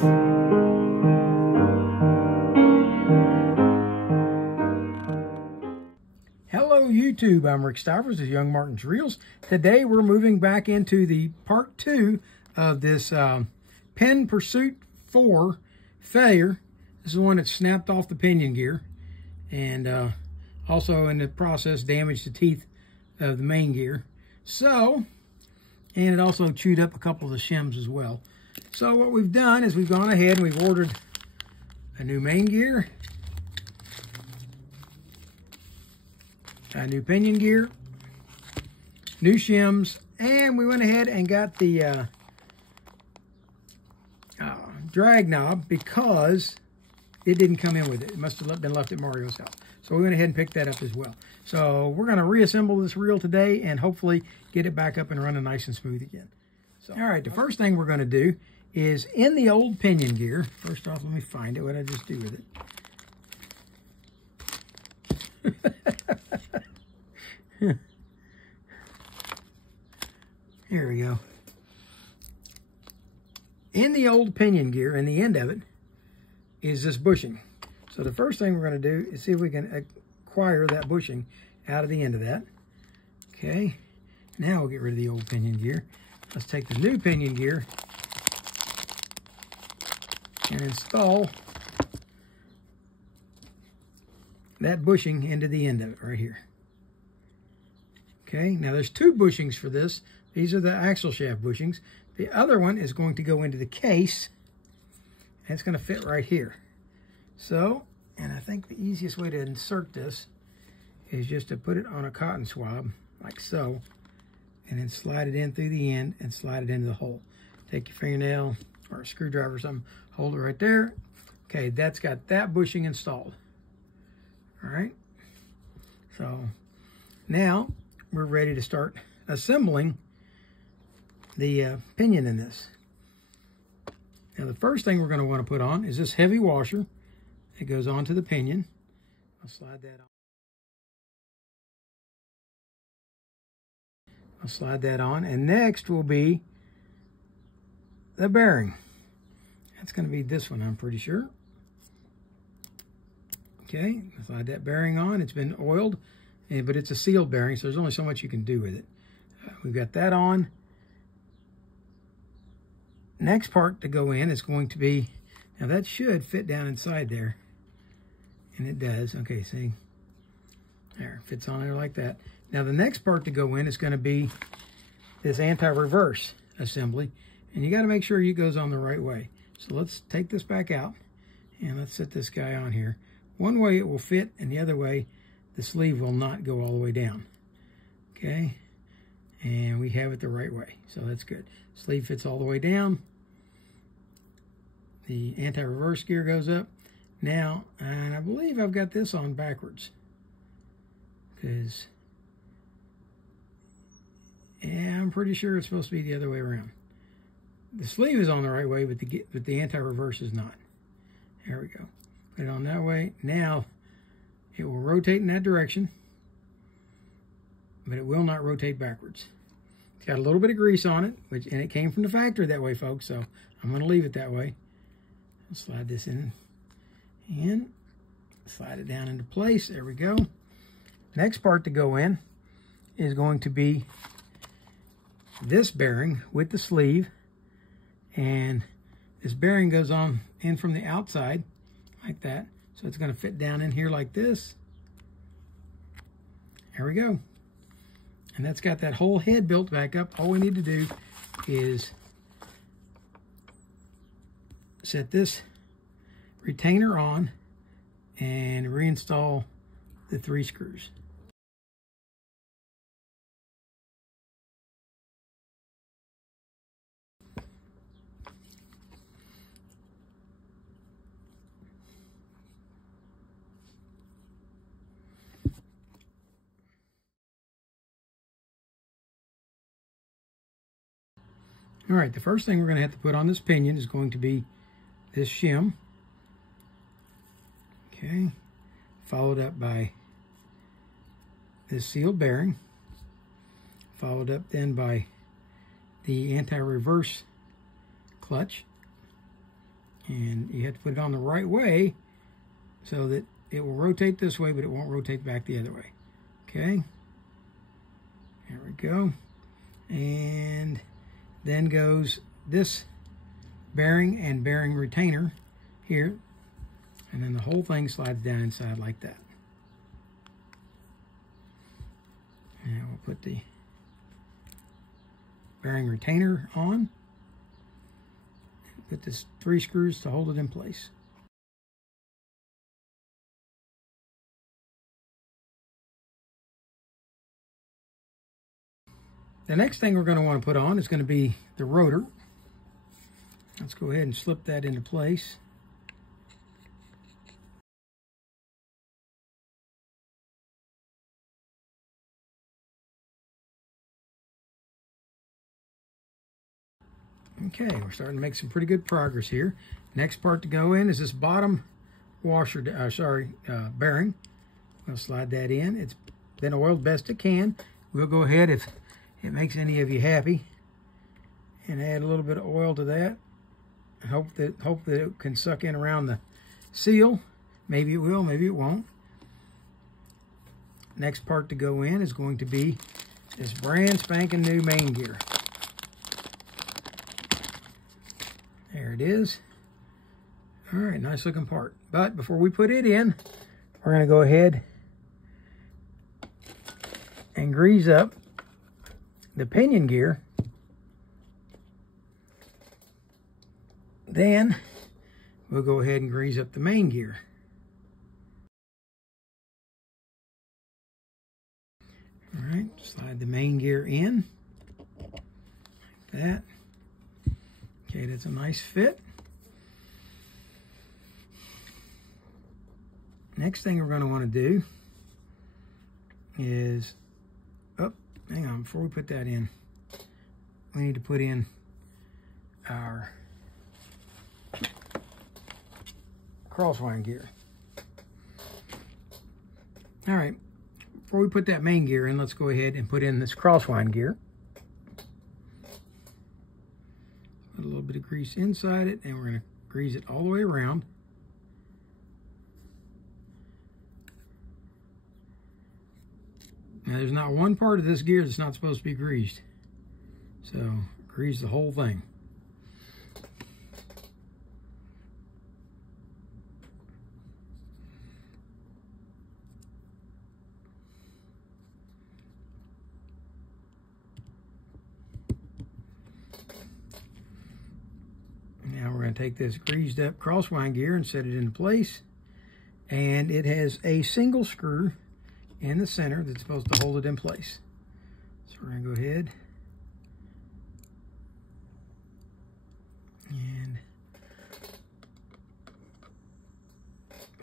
Hello YouTube, I'm Rick Stivers of Young Martin's Reels. Today we're moving back into the part 2 of this Penn Pursuit IV failure. This is the one that snapped off the pinion gear and also in the process damaged the teeth of the main gear. So, and it also chewed up a couple of the shims as well. So what we've done is we've gone ahead and we've ordered a new main gear, a new pinion gear, new shims, and we went ahead and got the drag knob because it didn't come in with it. It must have been left at Mario's house. So we went ahead and picked that up as well. So we're going to reassemble this reel today and hopefully get it back up and running nice and smooth again. So, all right, the first thing we're going to do is in the old pinion gear. First off, let me find it. What did I just do with it? Here we go. In the old pinion gear, in the end of it, is this bushing. So the first thing we're going to do is see if we can acquire that bushing out of the end of that. Okay, now we'll get rid of the old pinion gear. Let's take the new pinion gear and install that bushing into the end of it right here. Okay, now there's two bushings for this. These are the axle shaft bushings. The other one is going to go into the case, and it's going to fit right here. So, and I think the easiest way to insert this is just to put it on a cotton swab, like so, and then slide it in through the end and slide it into the hole. Take your fingernail or a screwdriver or something, hold it right there. Okay, that's got that bushing installed. All right, so now we're ready to start assembling the pinion in this. Now the first thing we're going to want to put on is this heavy washer. It goes onto the pinion. I'll slide that on. I'll slide that on, and next will be the bearing. That's going to be this one, I'm pretty sure. Okay, slide that bearing on. It's been oiled, but it's a sealed bearing, so there's only so much you can do with it. We've got that on. Next part to go in is going to be, now that should fit down inside there. And it does. Okay, see? There, fits on there like that. Now the next part to go in is going to be this anti-reverse assembly. And you got to make sure it goes on the right way. So let's take this back out and let's set this guy on here. One way it will fit, and the other way the sleeve will not go all the way down. Okay, and we have it the right way, so that's good. Sleeve fits all the way down. The anti-reverse gear goes up. Now, and I believe I've got this on backwards, because, yeah, I'm pretty sure it's supposed to be the other way around. The sleeve is on the right way, but the anti-reverse is not. There we go. Put it on that way. Now, it will rotate in that direction, but it will not rotate backwards. It's got a little bit of grease on it, and it came from the factory that way, folks, so I'm going to leave it that way. I'll slide this in and slide it down into place. There we go. Next part to go in is going to be this bearing with the sleeve, and this bearing goes on in from the outside like that. So it's going to fit down in here like this. There we go. And that's got that whole head built back up. All we need to do is set this retainer on and reinstall the 3 screws. All right, the first thing we're going to have to put on this pinion is going to be this shim. Okay, followed up by this sealed bearing, followed up then by the anti-reverse clutch, And you have to put it on the right way so that it will rotate this way, but it won't rotate back the other way. Okay. There we go. And then goes this bearing and bearing retainer here. And then the whole thing slides down inside like that. And we'll put the bearing retainer on. Put this 3 screws to hold it in place. The next thing we're going to want to put on is going to be the rotor. Let's go ahead and slip that into place. Okay, we're starting to make some pretty good progress here. Next part to go in is this bottom washer, bearing. We'll slide that in. It's been oiled best it can. We'll go ahead, if it makes any of you happy, and add a little bit of oil to that. Hope that it can suck in around the seal. Maybe it will, maybe it won't. Next part to go in is going to be this brand spanking new main gear. There it is. All right, nice looking part. But before we put it in, we're going to go ahead and grease up the pinion gear. Then we'll go ahead and grease up the main gear. All right, slide the main gear in like that. Okay, that's a nice fit. Next thing we're going to want to do is, oh, hang on, before we put that in, we need to put in our crosswind gear. All right, before we put that main gear in, let's go ahead and put in this crosswind gear. Put a little bit of grease inside it, and we're going to grease it all the way around. Now, there's not one part of this gear that's not supposed to be greased. So, grease the whole thing. Now we're going to take this greased up crosswind gear and set it into place. And it has a single screw in the center that's supposed to hold it in place. So we're going to go ahead and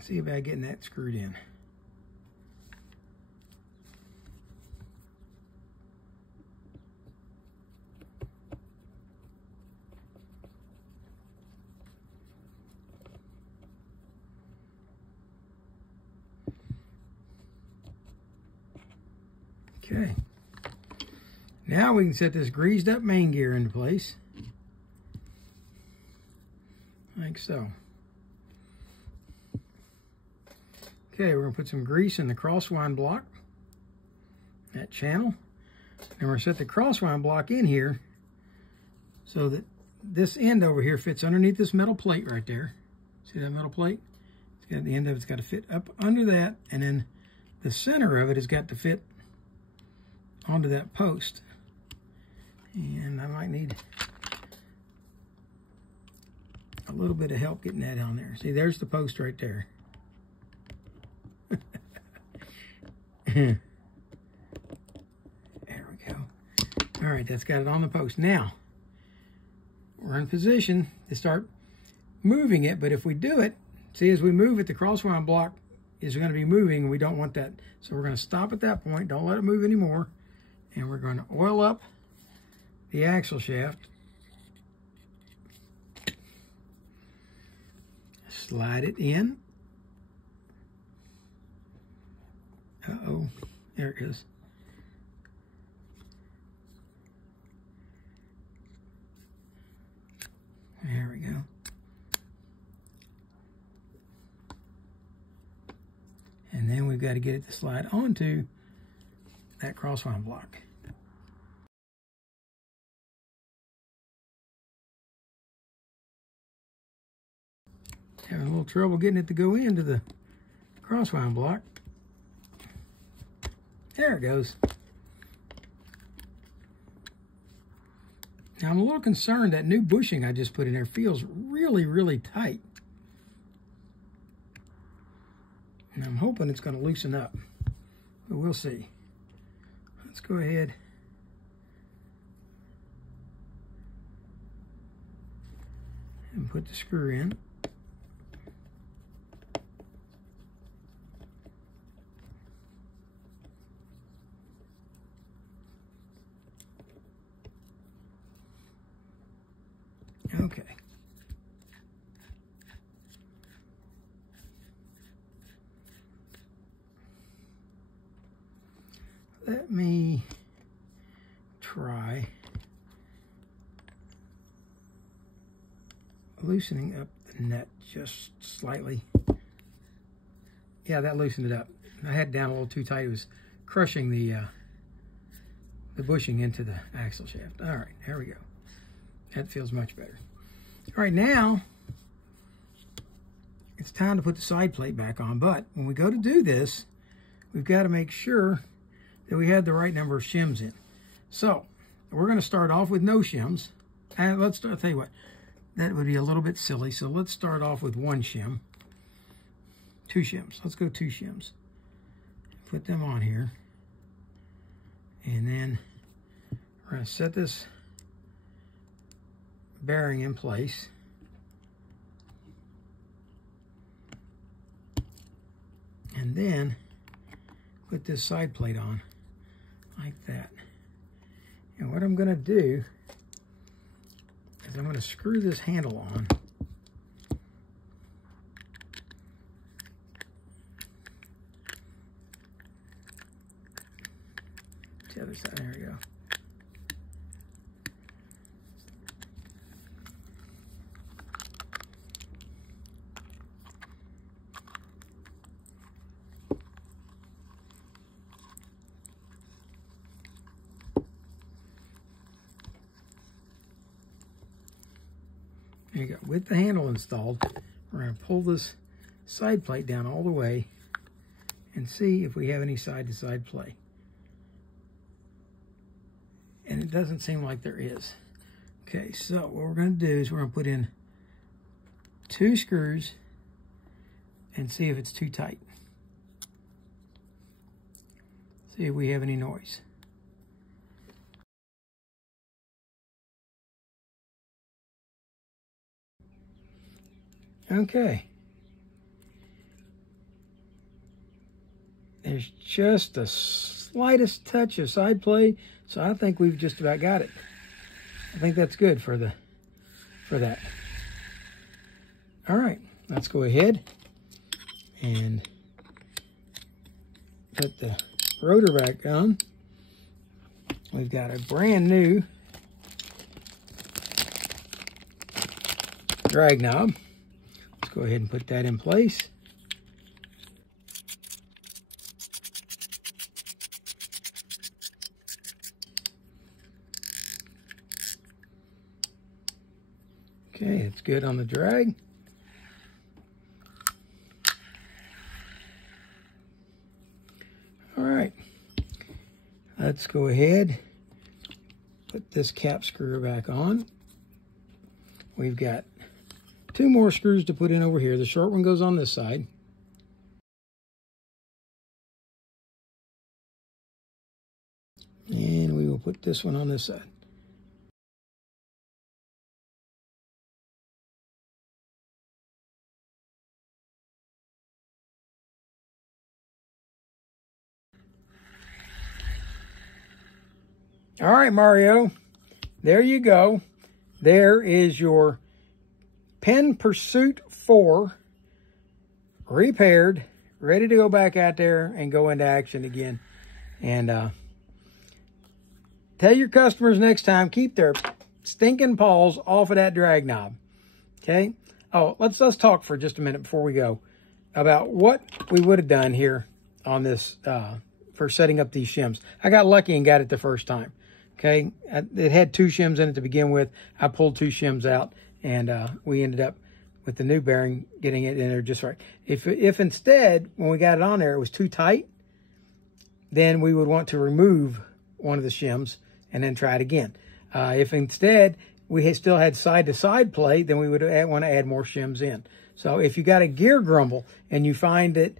see about getting that screwed in. Okay, now we can set this greased up main gear into place, like so. Okay, we're going to put some grease in the crosswind block, that channel, and we're going to set the crosswind block in here so that this end over here fits underneath this metal plate right there. See that metal plate? It's got the end of it's got to fit up under that, and then the center of it has got to fit onto that post. And I might need a little bit of help getting that on there. See, there's the post right there. There we go. All right, that's got it on the post. Now, we're in position to start moving it, but if we do it, see, as we move it, the crosswind block is going to be moving, and we don't want that. So we're going to stop at that point. Don't let it move anymore. And we're going to oil up the axle shaft. Slide it in. Uh-oh, there it is. There we go. got to get it to slide onto that crosswind block. Having a little trouble getting it to go into the crosswind block. There it goes. Now I'm a little concerned that new bushing I just put in there feels really, really tight. And I'm hoping it's going to loosen up, but we'll see. Let's go ahead and put the screw in. Okay. Let me try loosening up the net just slightly. Yeah, that loosened it up. I had it down a little too tight. It was crushing the bushing into the axle shaft. All right, there we go. That feels much better. All right, now it's time to put the side plate back on. But when we go to do this, we've got to make sure that we have the right number of shims in. So we're going to start off with no shims. And let's start, I'll tell you what, that would be a little bit silly. So let's start off with 1 shim. 2 shims. Let's go 2 shims. Put them on here. And then we're going to set this bearing in place. And then put this side plate on like that. And what I'm going to do is I'm going to screw this handle on. To the other side, there we go. There you go. With the handle installed, we're going to pull this side plate down all the way and see if we have any side-to-side play. And it doesn't seem like there is. Okay, so what we're going to do is we're going to put in 2 screws and see if it's too tight. See if we have any noise. Okay. There's just the slightest touch of side play, so I think we've just about got it. I think that's good for that. All right, let's go ahead and put the rotor back on. We've got a brand new drag knob. Go ahead and put that in place. Okay, it's good on the drag. All right, let's go ahead, put this cap screw back on. We've got 2 more screws to put in over here. The short one goes on this side. And we will put this one on this side. All right, Mario. There you go. There is your Penn Pursuit IV repaired, ready to go back out there and go into action again. And tell your customers next time, keep their stinking paws off of that drag knob. Okay? Oh, let's talk for just a minute before we go about what we would have done here on this for setting up these shims. I got lucky and got it the first time. Okay, it had 2 shims in it to begin with. I pulled 2 shims out, and we ended up with the new bearing getting it in there just right. If instead, when we got it on there, it was too tight, then we would want to remove one of the shims and then try it again. If instead we still had side-to-side play, then we would want to add more shims in. So if you got a gear grumble and you find that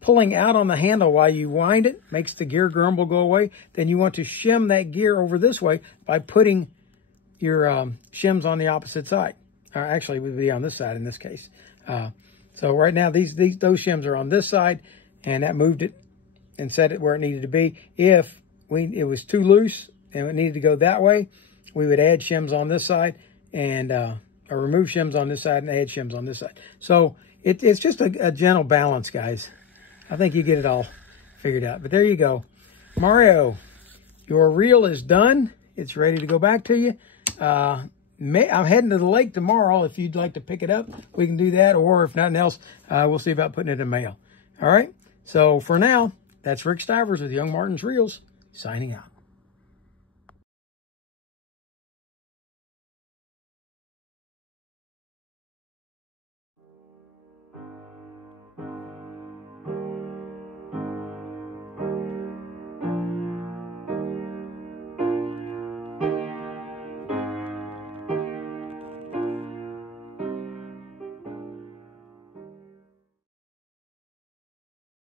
pulling out on the handle while you wind it makes the gear grumble go away, then you want to shim that gear over this way by putting your shims on the opposite side. Or actually, it would be on this side in this case. So right now, those shims are on this side, and that moved it and set it where it needed to be. If it was too loose and it needed to go that way, we would add shims on this side and or remove shims on this side and add shims on this side. So it's just a gentle balance, guys. I think you get it all figured out. But there you go. Mario, your reel is done. It's ready to go back to you. I'm heading to the lake tomorrow. If you'd like to pick it up, we can do that. Or if nothing else, we'll see about putting it in mail. All right? So for now, that's Rick Stivers with Young Martin's Reels, signing out.